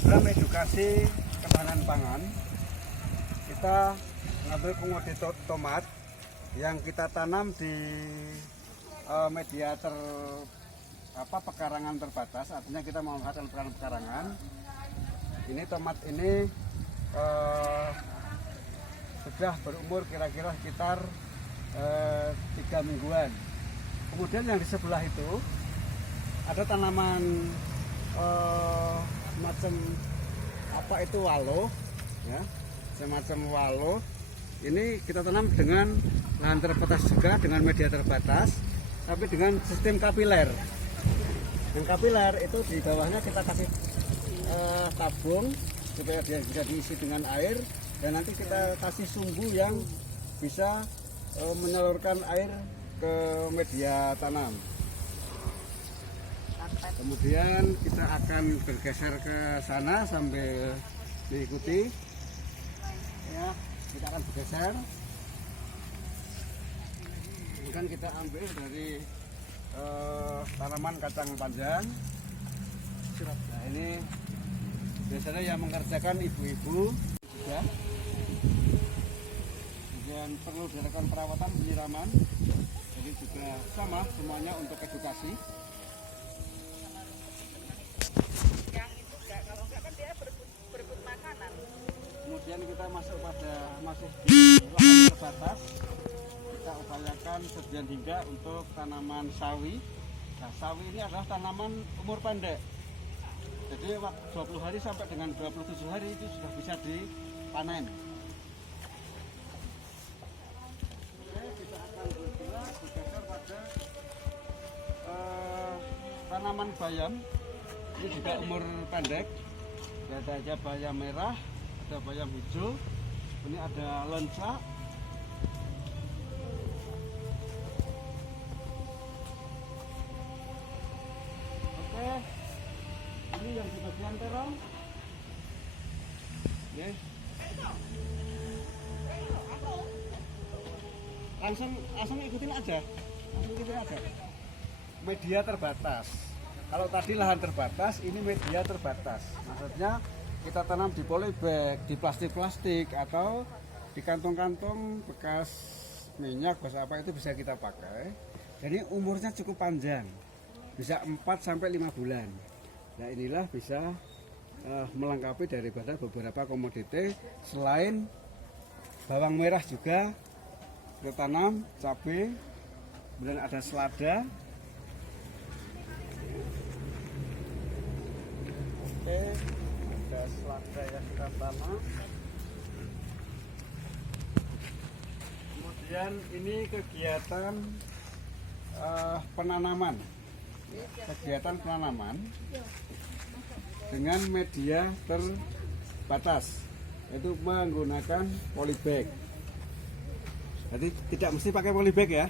program edukasi ketahanan pangan, kita mengambil komoditi tomat yang kita tanam di media pekarangan terbatas. Artinya kita memanfaatkan pekarangan. Ini tomat ini sudah berumur kira-kira sekitar 3 mingguan. Kemudian yang di sebelah itu ada tanaman macam apa itu walo, ya, semacam walo. Ini kita tanam dengan lahan terbatas juga, dengan media terbatas, tapi dengan sistem kapiler. Yang kapiler itu di bawahnya kita kasih tabung supaya dia bisa diisi dengan air, dan nanti kita kasih sumbu yang bisa menyalurkan air ke media tanam. Kemudian kita akan bergeser ke sana sambil diikuti, ya, kita akan bergeser. Kemudian kita ambil dari tanaman kacang panjang. Nah, ini biasanya yang mengerjakan ibu-ibu juga. Kemudian perlu dilakukan perawatan penyiraman. Jadi juga sama semuanya untuk edukasi. Kemudian kita masuk pada masih di lahan terbatas, kita upayakan sebagian hingga untuk tanaman sawi. Nah, sawi ini adalah tanaman umur pendek, jadi 20 hari sampai dengan 27 hari itu sudah bisa dipanen. Oke, kita akan bergeser pada tanaman bayam. Ini juga umur pendek, ada aja bayam merah, ada bayam hijau, ini ada lensa. Oke, ini yang di bagian terong. Oke. Langsung ikutin aja, media terbatas. Kalau tadi lahan terbatas, ini media terbatas. Maksudnya kita tanam di polybag, di plastik-plastik, atau di kantong-kantong bekas minyak, bekas apa itu bisa kita pakai. Jadi umurnya cukup panjang, bisa 4-5 bulan. Nah, inilah bisa melengkapi daripada beberapa komoditi. Selain bawang merah juga kita tanam, cabai, kemudian ada selada. Oke, ada selada yang kita tanam. Kemudian ini kegiatan penanaman, dengan media terbatas, yaitu menggunakan polybag. Jadi tidak mesti pakai polybag ya,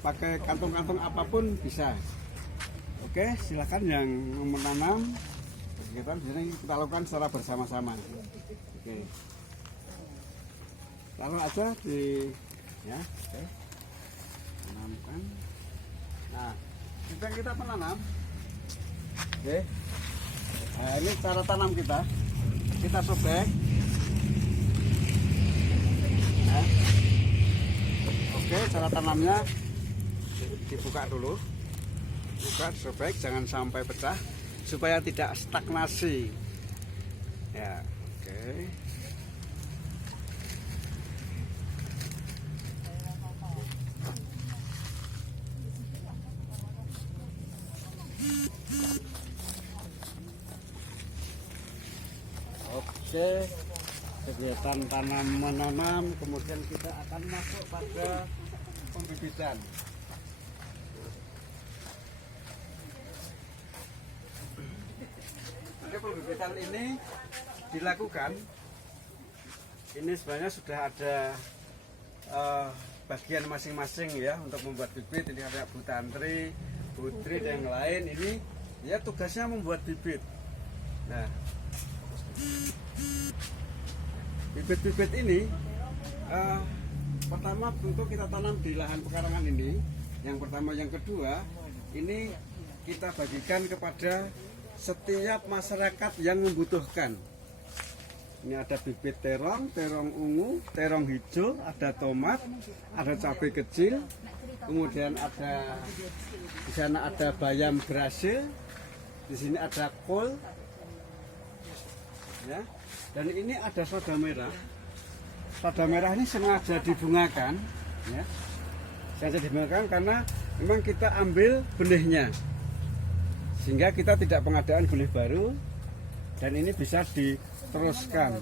pakai kantong-kantong apapun bisa. Oke, silakan yang menanam. Kegiatan ini kita lakukan secara bersama-sama. Oke, taruh aja di, ya, oke, tanamkan. Nah, kita menanam. Oke, nah ini cara tanam kita sobek. Nah, oke, cara tanamnya dibuka dulu, buka, sobek, jangan sampai pecah, supaya tidak stagnasi. Ya, oke. Oke, kegiatan tanam menanam, kemudian kita akan masuk pada pembibitan. Pembibitan ini dilakukan, ini sebenarnya sudah ada bagian masing-masing ya untuk membuat bibit. Ini ada Bu Tantri, Putri dan yang lain. Ini ya tugasnya membuat bibit. Nah, bibit-bibit ini pertama tentu kita tanam di lahan pekarangan ini. Yang pertama, yang kedua ini kita bagikan kepada setiap masyarakat yang membutuhkan. Ini ada bibit terong, terong ungu, terong hijau, ada tomat, ada cabai kecil, kemudian ada di sana ada bayam Brasil, di sini ada kol, ya. Dan ini ada soda merah. Soda merah ini sengaja dibungakan, ya. Sengaja dibungakan karena memang kita ambil benihnya, sehingga kita tidak pengadaan benih baru, dan ini bisa diteruskan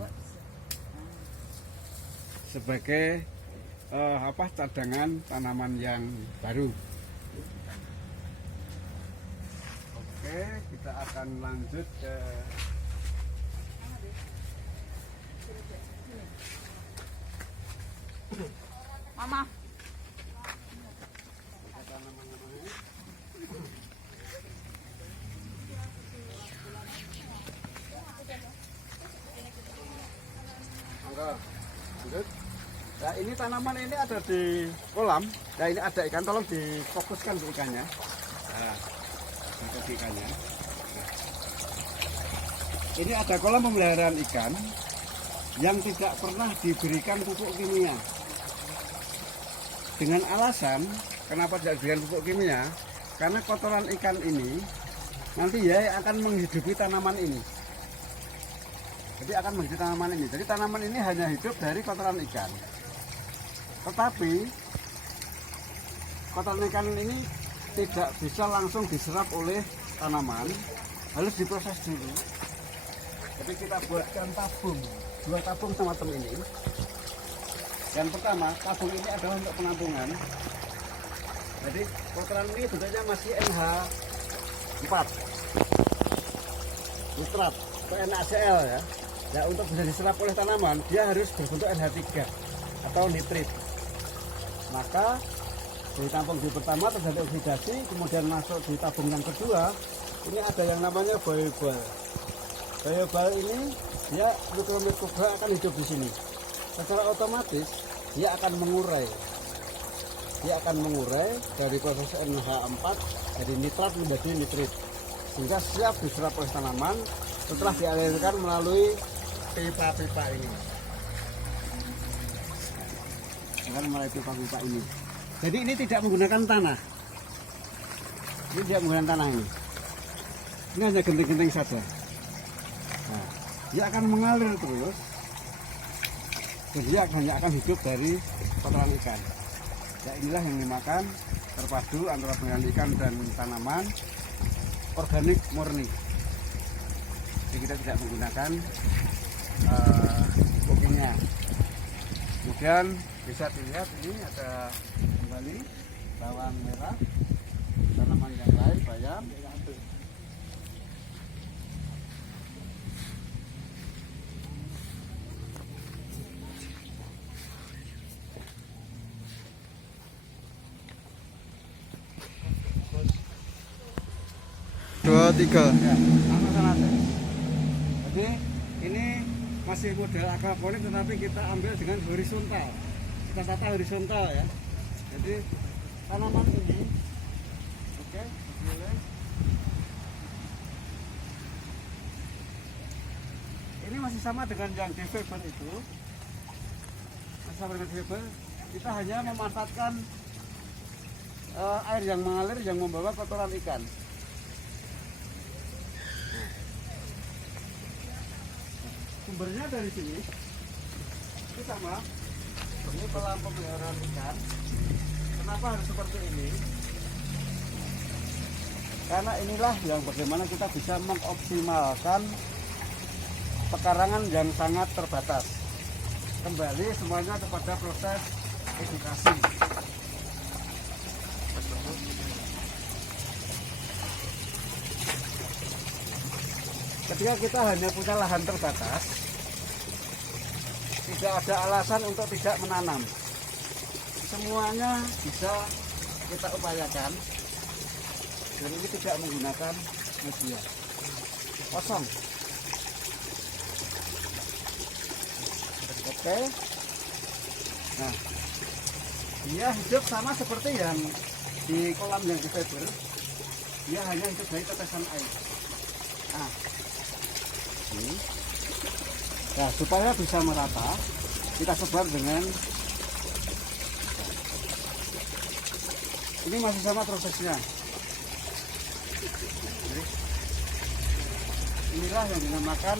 sebagai cadangan tanaman yang baru. Oke, kita akan lanjut ke Mama. Lanjut. Nah, ini tanaman ini ada di kolam. Nah, ini ada ikan, tolong difokuskan ke ikannya. Nah, di ikannya. Nah. Ini ada kolam pemeliharaan ikan yang tidak pernah diberikan pupuk kimia. Dengan alasan kenapa tidak diberikan pupuk kimia? Karena kotoran ikan ini nanti ya akan menghidupi tanaman ini. Jadi akan menghidupi tanaman ini. Jadi tanaman ini hanya hidup dari kotoran ikan. Tetapi kotoran ikan ini tidak bisa langsung diserap oleh tanaman, harus diproses dulu. Jadi kita buatkan tabung, 2 tabung sama tem ini. Yang pertama, tabung ini adalah untuk penampungan. Jadi kotoran ini bentuknya masih NH4 nitrat atau NaCl ya. Ya, untuk bisa diserap oleh tanaman dia harus berbentuk NH3 atau nitrit. Maka di tampung di pertama terjadi oksidasi, kemudian masuk di tabung yang kedua. Ini ada yang namanya biobal. Biobal ini dia mikroba akan hidup di sini. Secara otomatis dia akan mengurai. Dia akan mengurai dari proses NH4 dari nitrat menjadi nitrit, sehingga siap diserap oleh tanaman setelah dialirkan melalui pipa-pipa ini. Melalui pipa-pipa ini. Jadi ini tidak menggunakan tanah. Ini tidak menggunakan tanah ini. Ini hanya genting-genting saja. Nah, dia akan mengalir terus. Dan dia hanya akan hidup dari kotoran ikan. Ya, inilah yang dimakan terpadu antara pengairan ikan dan tanaman organik murni. Jadi kita tidak menggunakan pupuk kimia. Kemudian bisa dilihat ini ada kembali bawang merah, tanaman yang lain bayam. Dua, tiga. Ya, sama-sama. Jadi ini masih model aquaponik tetapi kita ambil dengan horizontal. Kita tata horizontal ya. Jadi tanaman ini, oke, boleh. Ini masih sama dengan yang di fiber itu. Masih sama dengan fiber. Kita hanya memanfaatkan air yang mengalir yang membawa kotoran ikan. Sumbernya dari sini. Ini sama. Ini kolam pemeliharaan ikan. Kenapa harus seperti ini? Karena inilah yang bagaimana kita bisa mengoptimalkan pekarangan yang sangat terbatas. Kembali semuanya kepada proses edukasi. Ketika kita hanya punya lahan terbatas, tidak ada alasan untuk tidak menanam. Semuanya bisa kita upayakan. Dan ini tidak menggunakan media. Kosong. Oke. Nah, dia hidup sama seperti yang di kolam yang di fiber. Dia hanya hidup dari tetesan air. Nah, ini. Nah, supaya bisa merata, kita sebar dengan ini masih sama prosesnya. Jadi, inilah yang dinamakan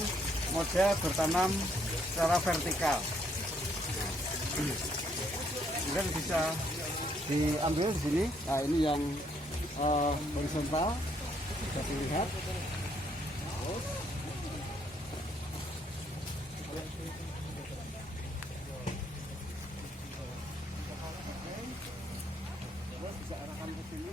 model bertanam secara vertikal. Kemudian bisa diambil di sini. Nah, ini yang horizontal bisa dilihat. Terus bisa arahkan ke sini.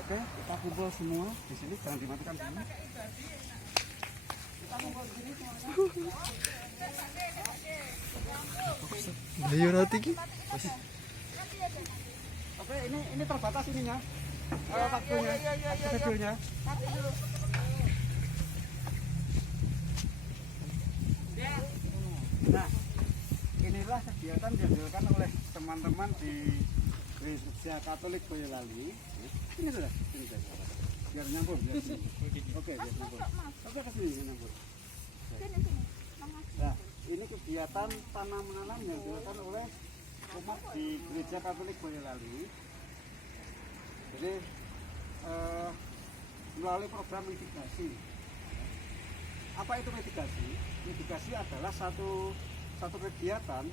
Oke, kita kumpul semua di sini, jangan dimatikan dulu. Kita kumpul di sini semuanya. Ayo nanti ki. Oke, ini terbatas ininya. Waktunya, videonya. Nah, inilah kegiatan yang dilakukan oleh teman-teman di Gereja Katolik Boyolali. Ini sudah, ini saja. Biar nyambung, biar nyambung. Oke, biar nyambung. Oke, ke sini nyambung. Nah, ini kegiatan tanam menanam yang dilakukan oleh umat di Gereja Katolik Boyolali. Jadi melalui program mitigasi. Apa itu mitigasi? Mitigasi adalah satu kegiatan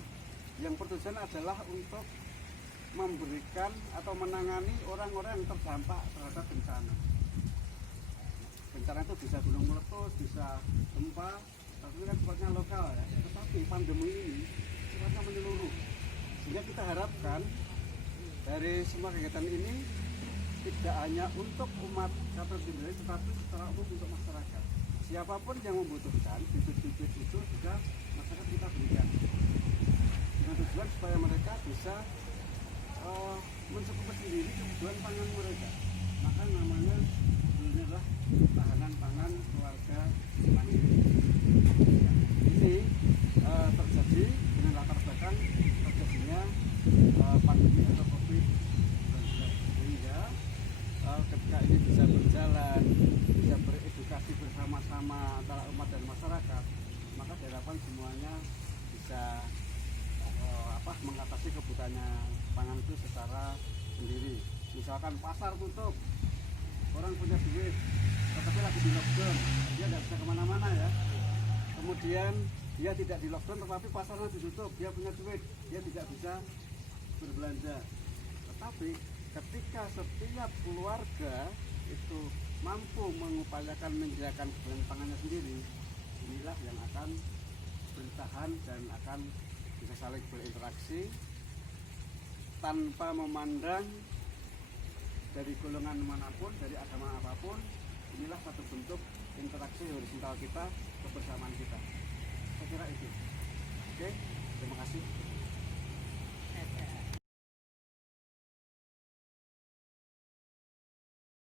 yang bertujuan adalah untuk memberikan atau menangani orang-orang yang terdampak terhadap bencana. Bencana itu bisa gunung meletus, bisa gempa, tapi kan sifatnya lokal ya. Tetapi pandemi ini sifatnya menyeluruh. Sehingga kita harapkan dari semua kegiatan ini tidak hanya untuk umat Katolik sendiri, tetapi secara umum untuk masyarakat. Siapapun yang membutuhkan bibit-bibit itu juga masyarakat kita berikan. Dengan tujuan supaya mereka bisa mencukupi sendiri kebutuhan pangan mereka. Maka namanya ini adalah tahanan pangan keluarga mandiri. Ini terjadi dengan latar belakang terjadinya pandemi atau COVID-19. Sehingga ketika ini bisa berjalan, bisa beredukasi bersama-sama antara umat dan masyarakat, maka diharapkan semuanya bisa mengatasi kebutuhannya pangan itu secara sendiri. Misalkan pasar tutup, orang punya duit, tetapi lagi di lockdown, dia tidak bisa kemana-mana ya. Kemudian dia tidak di lockdown, tetapi pasarnya ditutup, dia punya duit, dia tidak bisa berbelanja. Tetapi ketika setiap keluarga itu mampu mengupayakan menjaga kebutuhan pangannya sendiri, inilah yang akan bertahan dan akan bisa saling berinteraksi tanpa memandang dari golongan manapun, dari agama apapun. Inilah satu bentuk interaksi horizontal kita, kebersamaan kita. Saya kira itu. Oke, terima kasih.